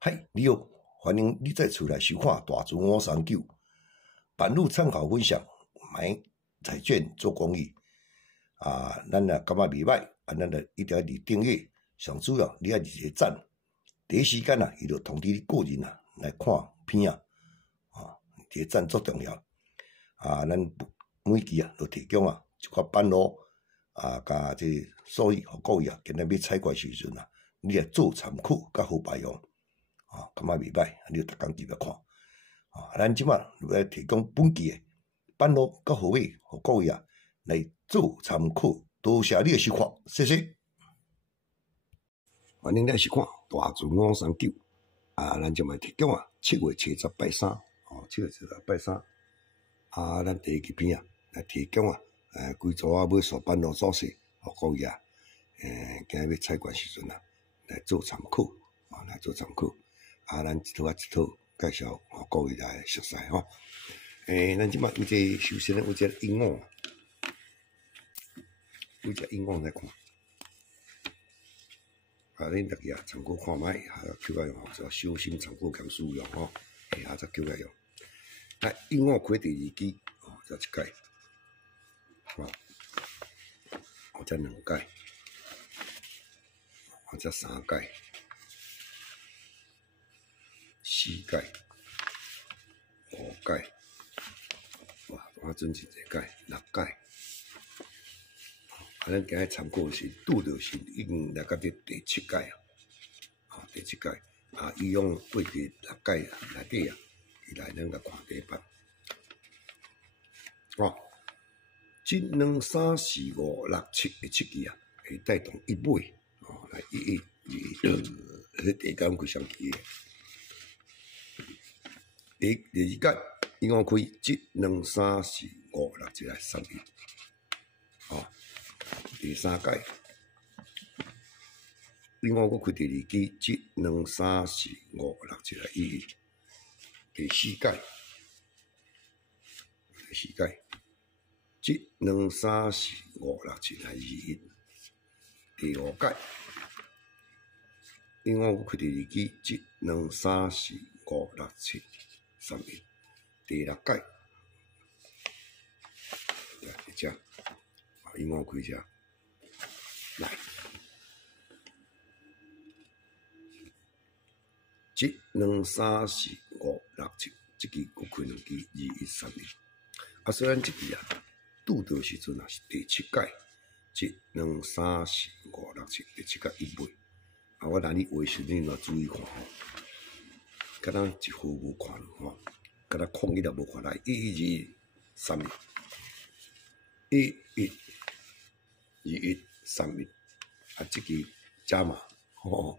嗨，你好，欢迎你再出来收看大船539，版路参考分享，买彩券做公益咱若感觉袂歹咱就一定要订阅，上主要你要一个赞，第一时间伊就通知你个人来看片一个赞足重要咱每期就提供一寡版路甲这所以互各位今日要采购时阵你来做参考甲好排用感觉袂歹，你就逐工记得看咱即马要提供本期的版路甲好码，互各位来做参考。多谢你的收看，谢谢。欢迎来收看大船539咱即马提供7月初10拜37月初10拜3咱第一期片来提供规组买数版路组势，互各位今日要采购时阵来做参考来做参考咱一套一套介绍互各位来熟悉咱即马有一个首先有一个英文来看恁逐个参考看卖叫甲用就小心参考兼使用下则叫甲用英文开第2期则一届则2届则3届4届5届我准真侪届6届咱今日参考是拄着是已經來到第7屆第7屆伊用過去6屆內底伊來咱甲看第一版1、2、3、4、5、6、7的7期會帶動一尾來1、2、第一間開雙期的第2屆伊講開1、2、3、4、5、6、7、8、3第3屆另外我開第2期1、2、3、4、5、6、7、11第4屆1、2、3、4、5、6、7、21第5屆另外我開第2期1、2、3、4、5、6、7、31第6屆第這英文開遮來1、2、3、4、5、6、7這期我開2期21、32雖然這期拄到時陣是第7屆1、2、3、4、5、6、7第7屆一尾我讓你畫時你要注意看敢若一號無看了敢若空一了無看來1、2、3、1、1、3這期加碼我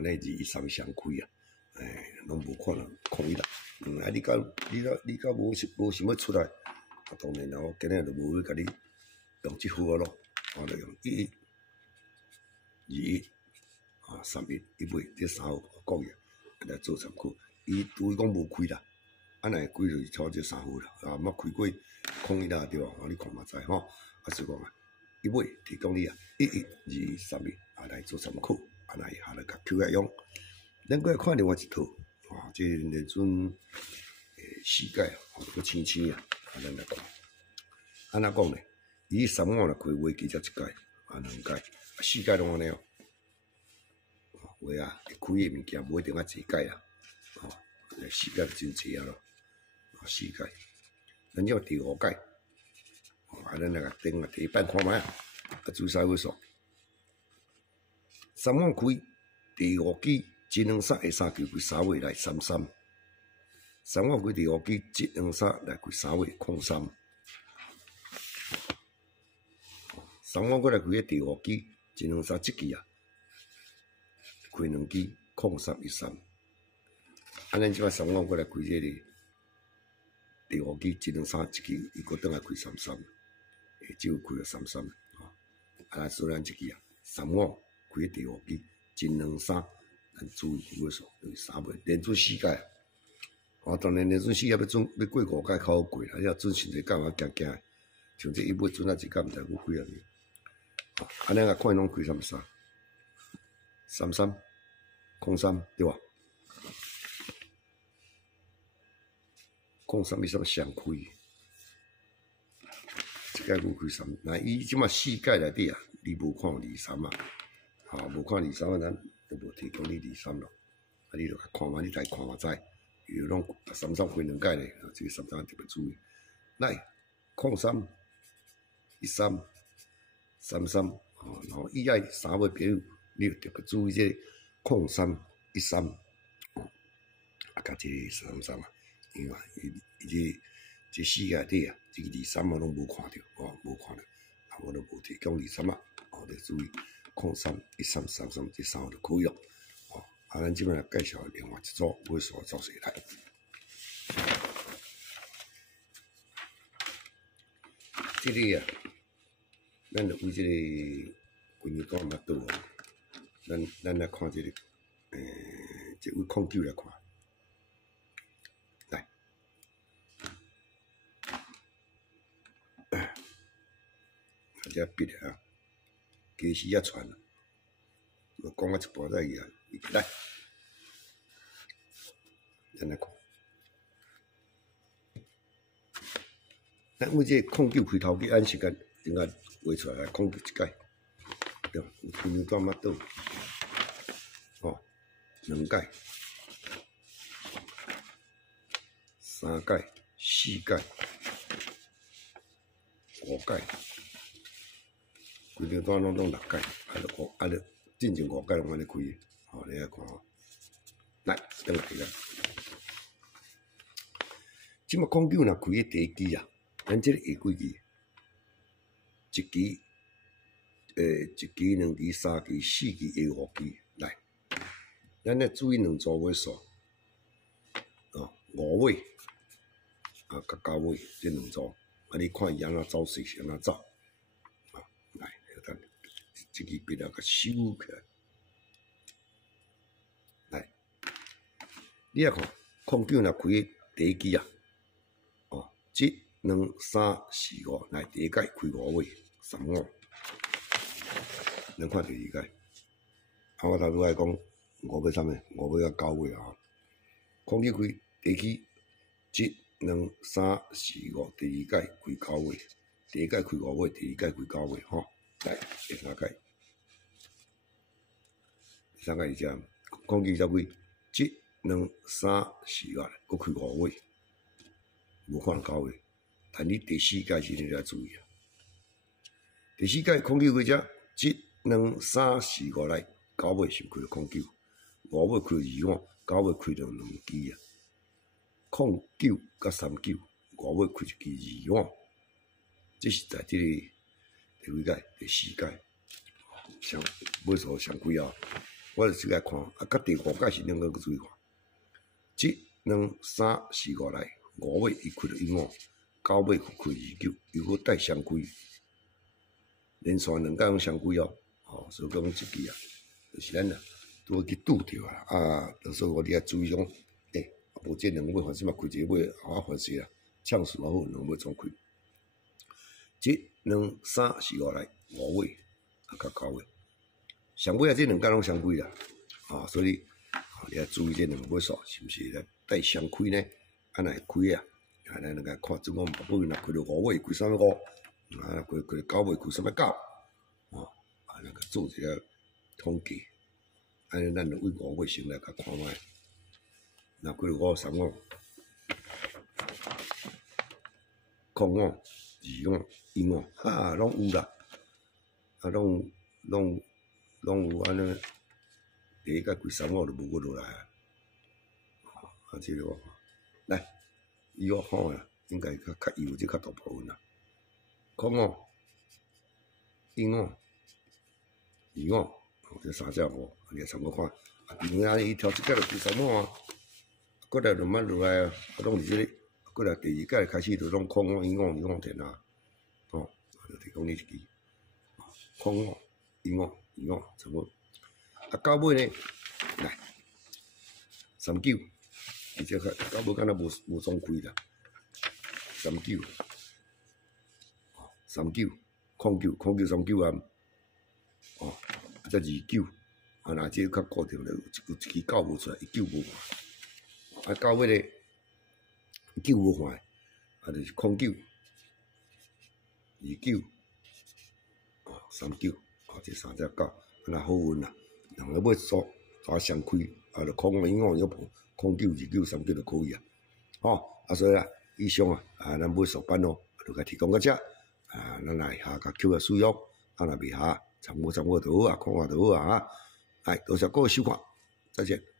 那2、3相開攏無看了空一了你甲無想要出來當然啦我今日就無要甲你用這號咯我就用1、2、3、1尾這3號各位來做參考伊對講無開啦若會開就是超這3號啦毋捌開過空一啦對吧你看嘛知所以講一尾提供你1、2、3、1來做參考來下來甲扣下用咱過來看另外一套這連準4屆個青青咱來看按怎講呢伊3月來開會期才1屆2屆4屆攏安尼會開的物件無一定要齊屆啦4屆就真齊咯4屆咱這第5屆咱來個登第一版看賣注意位數3月開第5期1、2、3下3期開3月來33 3月開第5期1、2、3來開3月03 3月過來開第5期1、2、3這期開2期03、13咱即擺3月過來開這個第5期1、2、3這期伊個等來開33只有開了33所以咱這期3月開第5期1、2、3咱注意位數就是3月連準4屆當然連準4屆要過5屆較好過啦你若準先一屆我驚驚像這一尾準一屆毋知有幾啊年咱來看攏開33、33、03對吧0313双开，即届有开3，那伊即马4届内底啊，你无看23啊，无看23啊，咱就无提供你23咯。啊，你著看嘛，你来看嘛知，伊拢33开2届咧，即个33特别注意。来，03、13、33，然后以外3位朋友，你特别注意这03、13，啊，甲这个33啊，因为这4届底啊，这个23我拢无看到，无看到，啊，我都无提供23啊，你注意03、13、33这3个就可以了，啊，咱即摆来介绍另外一组尾数造势来。这个啊，咱就为这个规年段嘛倒啊，咱来看这个，这位控球来看，来，大家闭了啊，计时也传了，我讲啊一半再去啊，来，咱来看。咱为这控球开头去按时间，应该画出来控球一届，对，有规年段嘛倒，2届、3届、4届、5届，规年段拢6届，啊就进前5届拢安尼开的，你来看来，等来啦。即马控球若开第一支啊。咱即个下几期，一期、1期、2期、3期、4期、下5期来，咱来注意2组尾数，5尾啊，甲9尾这2组，啊，你看伊安怎走势是安怎走，来，等这支笔啊，甲收起来，来，你啊看，控球若开第一期啊，1、2、3、4、5，来第一届开5尾，35。咱看第二届，我头拄来讲5尾啥物？5尾到9尾啊。控球开第一期1、2、3、4、5，第二届开9尾，第一届开5尾，第二届开9尾，来第三届，第三届是这样，控球才几1、2、3、4、5，搁开5尾，无可能9尾。但你第4届是你要注意啊！第4届控球开只1、2、3、4、5来9尾先开控球，5尾开2碗，9尾开到2支啊。控球甲3球，5尾开一支2碗，这是在这个第几届？第4届，上尾数上几啊？我就即个看，啊，甲第5届是两个注意看，1、2、3、4、5来，5尾伊开到1碗。9尾开2球，又搁带双开，连续2届拢双开所以讲这支啊，就是咱啊，拄去拄着啊，所以我你要注意讲，无这2尾，反正嘛开一个尾，反正啦，呛数好2尾总开，1、2、3、4、5来5尾，啊，甲9尾，上尾啊，这2届拢双开啦，所以你要注意这2尾数是毋是来带双开呢？啊，若会开啊？咱来看，总共马尾若开到5尾，开啥物5？开9尾，开啥物9？做一个统计，安尼咱就为5尾先来甲看卖。若开到5、3碗、空碗、2碗、1碗，拢有啦，拢有安尼。第一届开3碗就无过落来这个我来。伊我好啦，应该较有这较大部分啦。空碗、1碗、2碗，这3只五，你参考看。因为安尼伊挑一届就开3碗啊，过来慢慢落来啊，拢是这个，过来第二届开始就拢空碗、1碗、2碗填啊，就提供你一支，空碗、1碗、2碗，差不多。到尾呢，来3九。而且到尾敢若无总开啦，3九，控球3九啊，再2九，若这较固定咧，有一支9无出来，1九无换，到尾咧9无换，啊，就是09、29、39，这3只狗，安那好运啦。两个要抓双开，啊，就空永远要碰09、29、39就可以啊。所以啦，以上咱买手办就甲提供到遮，咱来下甲扣个使用，若未下参考就好看看就好多谢各位收看，再见。